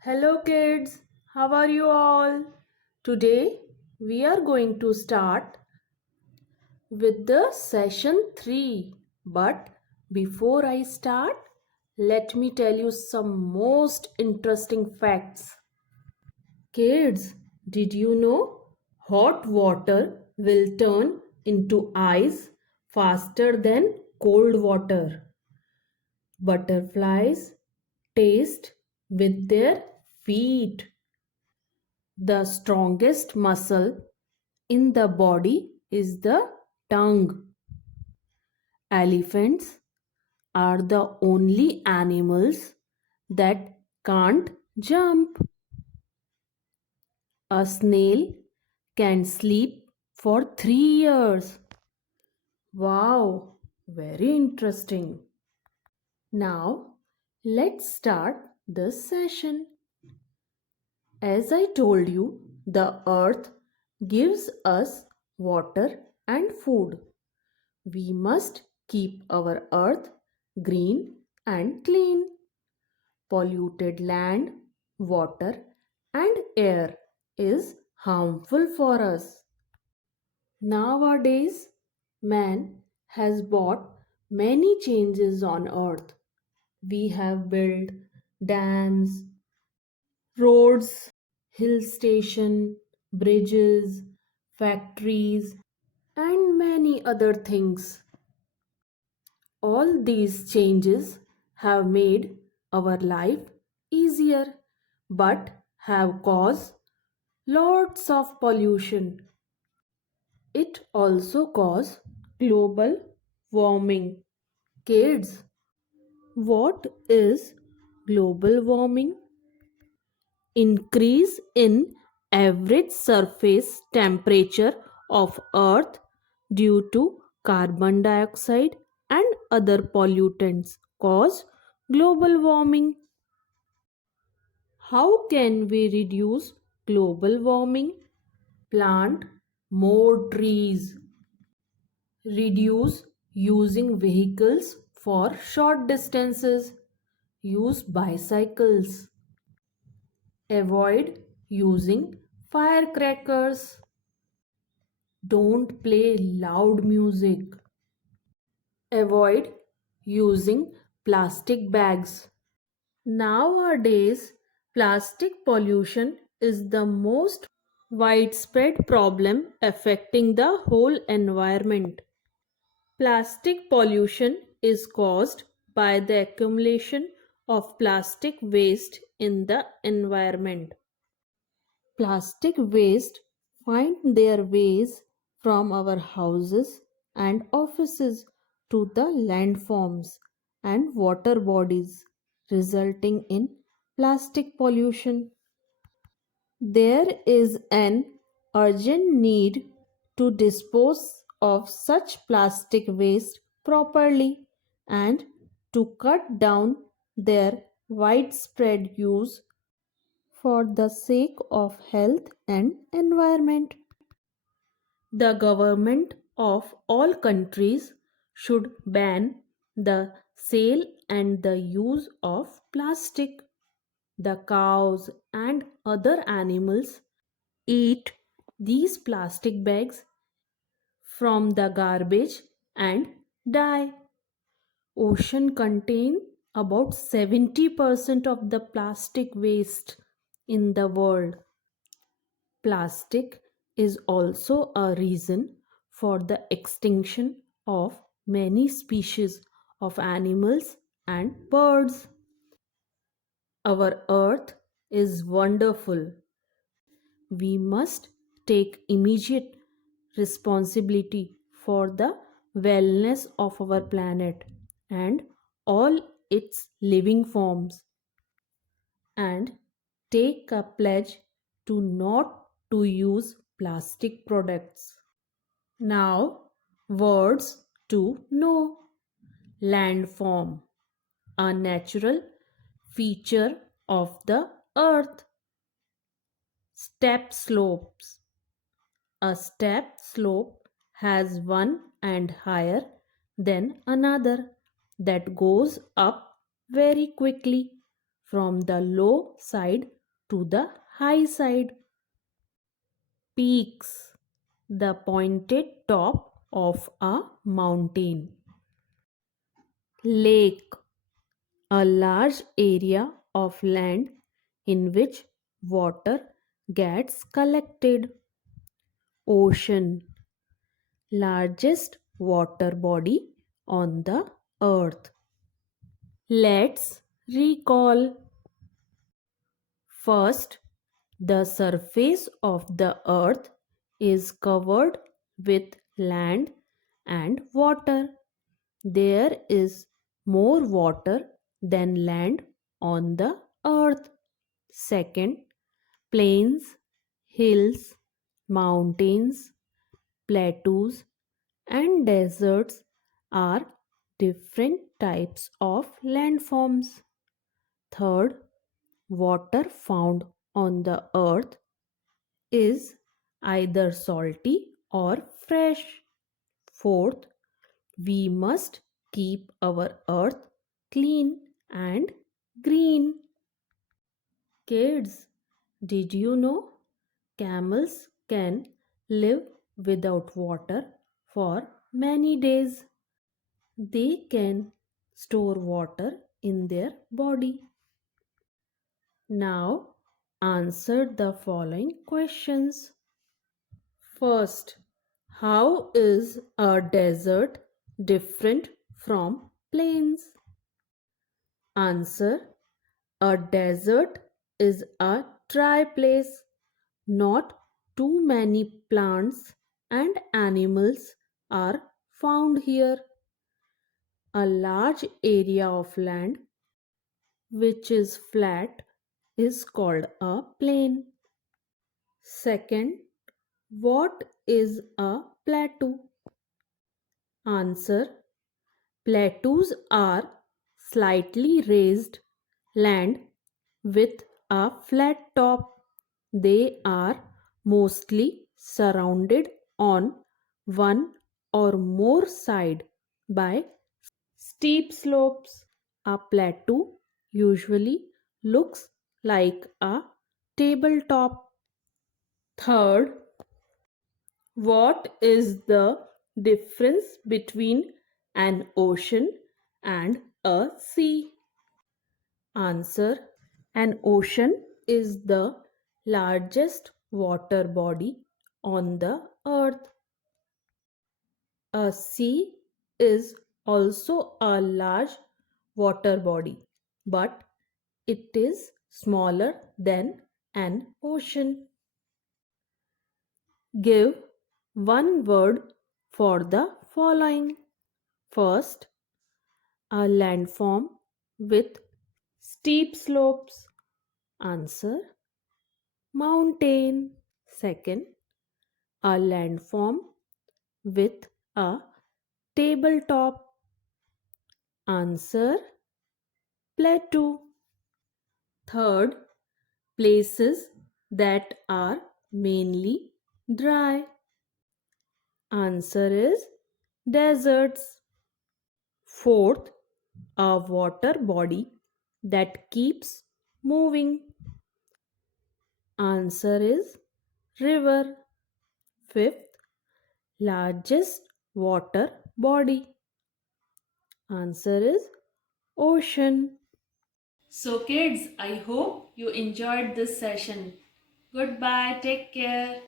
Hello, kids. How are you all? Today we are going to start with the session 3. But before I start, let me tell you some most interesting facts. Kids, did you know hot water will turn into ice faster than cold water? Butterflies taste with their feet. The strongest muscle in the body is the tongue. Elephants are the only animals that can't jump. A snail can sleep for 3 years. Wow, very interesting. Now, let's start the session. As I told you, the earth gives us water and food. We must keep our earth green and clean. Polluted land, water, and air is harmful for us. Nowadays, man has brought many changes on earth. We have built dams, roads, hill station, bridges, factories, and many other things. All these changes have made our life easier but have caused lots of pollution. It also causes global warming. Kids, what is global warming? Increase in average surface temperature of earth due to carbon dioxide and other pollutants cause global warming. How can we reduce global warming? Plant more trees. Reduce using vehicles for short distances. Use bicycles. Avoid using firecrackers. Don't play loud music. Avoid using plastic bags. Nowadays, plastic pollution is the most widespread problem affecting the whole environment. Plastic pollution is caused by the accumulation of plastic waste in the environment. Plastic waste find their ways from our houses and offices to the landforms and water bodies, resulting in plastic pollution. There is an urgent need to dispose of such plastic waste properly and to cut down their widespread use for the sake of health and environment. The government of all countries should ban the sale and the use of plastic. The cows and other animals eat these plastic bags from the garbage and die. Ocean contain about 70% of the plastic waste in the world. Plastic is also a reason for the extinction of many species of animals and birds. Our earth is wonderful. We must take immediate responsibility for the wellness of our planet and all its living forms, and take a pledge to not to use plastic products. Now, words to know. Landform, a natural feature of the earth. Step slopes. A step slope has one end higher than another that goes up very quickly from the low side to the high side. Peaks, the pointed top of a mountain. Lake, a large area of land in which water gets collected. Ocean, largest water body on the earth. Let's recall. First, the surface of the earth is covered with land and water. There is more water than land on the earth. Second, plains, hills, mountains, plateaus, and deserts are different types of landforms. Third, water found on the earth is either salty or fresh. Fourth, we must keep our earth clean and green. Kids, did you know camels can live without water for many days? They can store water in their body. Now, answer the following questions. First, how is a desert different from plains? Answer: a desert is a dry place. Not too many plants and animals are found here. A large area of land which is flat is called a plain. Second, what is a plateau? Answer: plateaus are slightly raised land with a flat top. They are mostly surrounded on one or more side by steep slopes. A plateau usually looks like a tabletop. Third, what is the difference between an ocean and a sea? Answer: an ocean is the largest water body on the earth. A sea is also a large water body, but it is smaller than an ocean. Give one word for the following. First, a landform with steep slopes. Answer: mountain. Second, a landform with a tabletop. Answer: plateau. Third, places that are mainly dry. Answer is deserts. Fourth, a water body that keeps moving. Answer is river. Fifth, largest water body. Answer is ocean. So kids, I hope you enjoyed this session. Goodbye, take care.